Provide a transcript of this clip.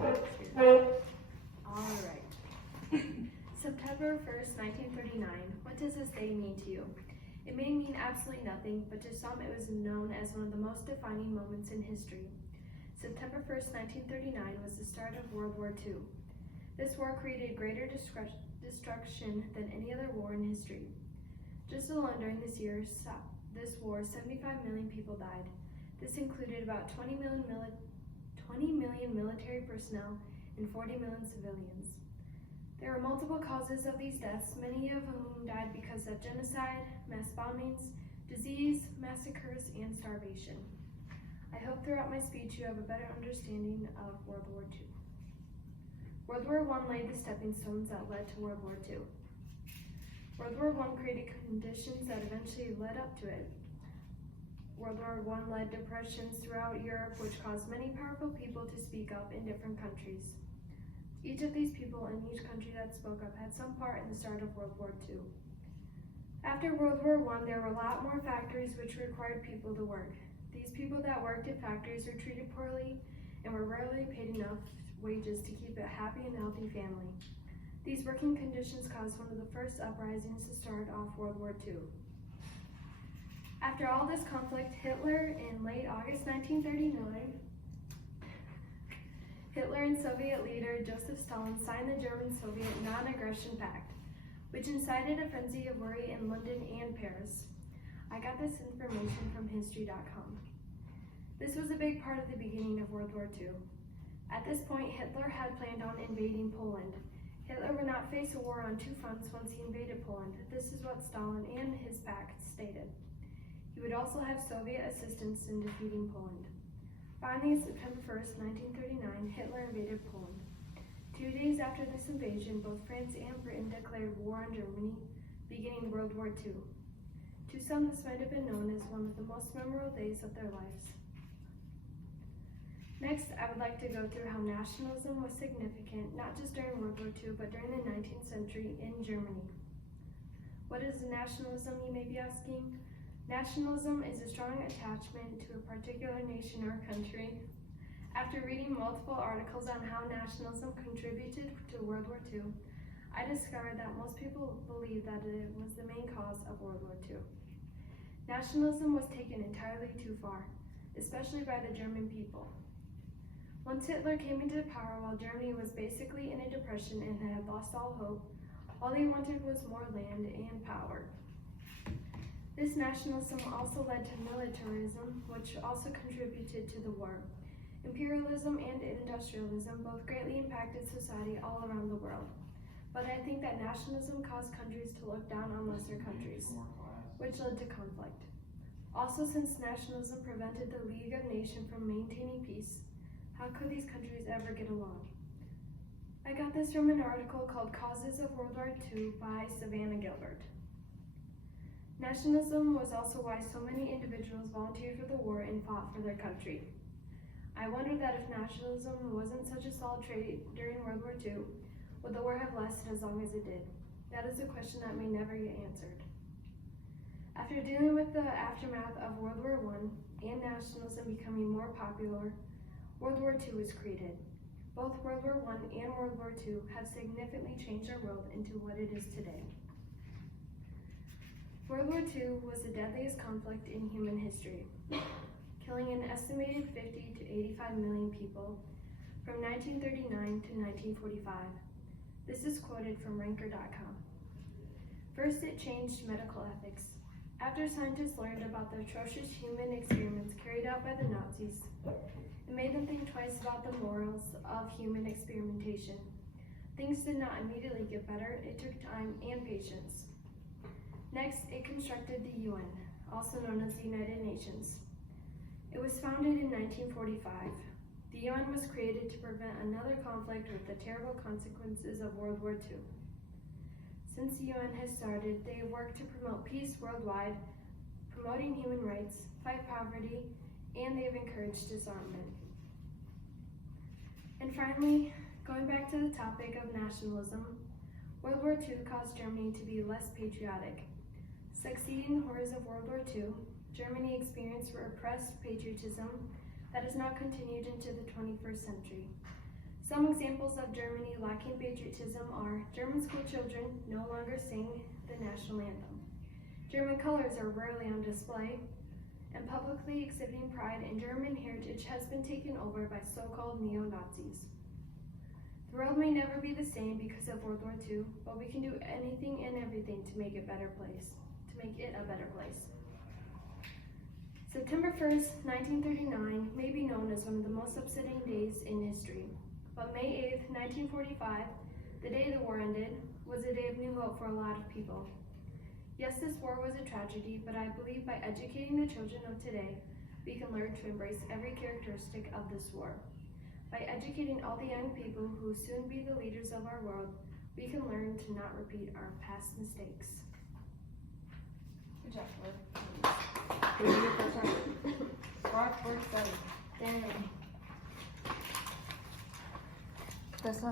All right. September 1st, 1939. What does this day mean to you? It may mean absolutely nothing, but to some it was known as one of the most defining moments in history. September 1st, 1939 was the start of World War II. This war created greater destruction than any other war in history. Just alone during this war, 75 million people died. This included about 20 million military personnel and 40 million civilians. There were multiple causes of these deaths, many of whom died because of genocide, mass bombings, disease, massacres, and starvation. I hope throughout my speech you have a better understanding of World War II. World War I laid the stepping stones that led to World War II. World War I created conditions that eventually led up to it. World War I led depressions throughout Europe, which caused many powerful people to speak up in different countries. Each of these people in each country that spoke up had some part in the start of World War II. After World War I, there were a lot more factories which required people to work. These people that worked at factories were treated poorly and were rarely paid enough wages to keep a happy and healthy family. These working conditions caused one of the first uprisings to start off World War II. After all this conflict, Hitler in late August 1939, Hitler and Soviet leader Joseph Stalin signed the German-Soviet Non-Aggression Pact, which incited a frenzy of worry in London and Paris. I got this information from History.com. This was a big part of the beginning of World War II. At this point, Hitler had planned on invading Poland. Hitler would not face a war on two fronts once he invaded Poland. This is what Stalin and his pact stated. He would also have Soviet assistance in defeating Poland. Finally, September 1st, 1939, Hitler invaded Poland. 2 days after this invasion, both France and Britain declared war on Germany, beginning World War II. To some, this might have been known as one of the most memorable days of their lives. Next, I would like to go through how nationalism was significant, not just during World War II, but during the 19th century in Germany. What is nationalism, you may be asking? Nationalism is a strong attachment to a particular nation or country. After reading multiple articles on how nationalism contributed to World War II, I discovered that most people believe that it was the main cause of World War II. Nationalism was taken entirely too far, especially by the German people. Once Hitler came into power while Germany was basically in a depression and had lost all hope, all they wanted was more land and power. This nationalism also led to militarism, which also contributed to the war. Imperialism and industrialism both greatly impacted society all around the world. But I think that nationalism caused countries to look down on lesser countries, which led to conflict. Also, since nationalism prevented the League of Nations from maintaining peace, how could these countries ever get along? I got this from an article called Causes of World War II by Savannah Gilbert. Nationalism was also why so many individuals volunteered for the war and fought for their country. I wonder that if nationalism wasn't such a solid trait during World War II, would the war have lasted as long as it did? That is a question that may never get answered. After dealing with the aftermath of World War I and nationalism becoming more popular, World War II was created. Both World War I and World War II have significantly changed our world into what it is today. World War II was the deadliest conflict in human history, killing an estimated 50 to 85 million people from 1939 to 1945. This is quoted from Ranker.com. First, it changed medical ethics. After scientists learned about the atrocious human experiments carried out by the Nazis, it made them think twice about the morals of human experimentation. Things did not immediately get better. It took time and patience. Next, it constructed the UN, also known as the United Nations. It was founded in 1945. The UN was created to prevent another conflict with the terrible consequences of World War II. Since the UN has started, they have worked to promote peace worldwide, promoting human rights, fight poverty, and they have encouraged disarmament. And finally, going back to the topic of nationalism, World War II caused Germany to be less patriotic. Succeeding the horrors of World War II, Germany experienced repressed patriotism that has now continued into the 21st century. Some examples of Germany lacking patriotism are German school children no longer sing the national anthem. German colors are rarely on display, and publicly exhibiting pride in German heritage has been taken over by so-called neo-Nazis. The world may never be the same because of World War II, but we can do anything and everything to make it a better place. September 1st, 1939 may be known as one of the most upsetting days in history. But May 8th, 1945, the day the war ended, was a day of new hope for a lot of people. Yes, this war was a tragedy, but I believe by educating the children of today, we can learn to embrace every characteristic of this war. By educating all the young people who will soon be the leaders of our world, we can learn to not repeat our past mistakes. Good job, Fleur. Who did it first time? Rock, word, study. Dang. That's not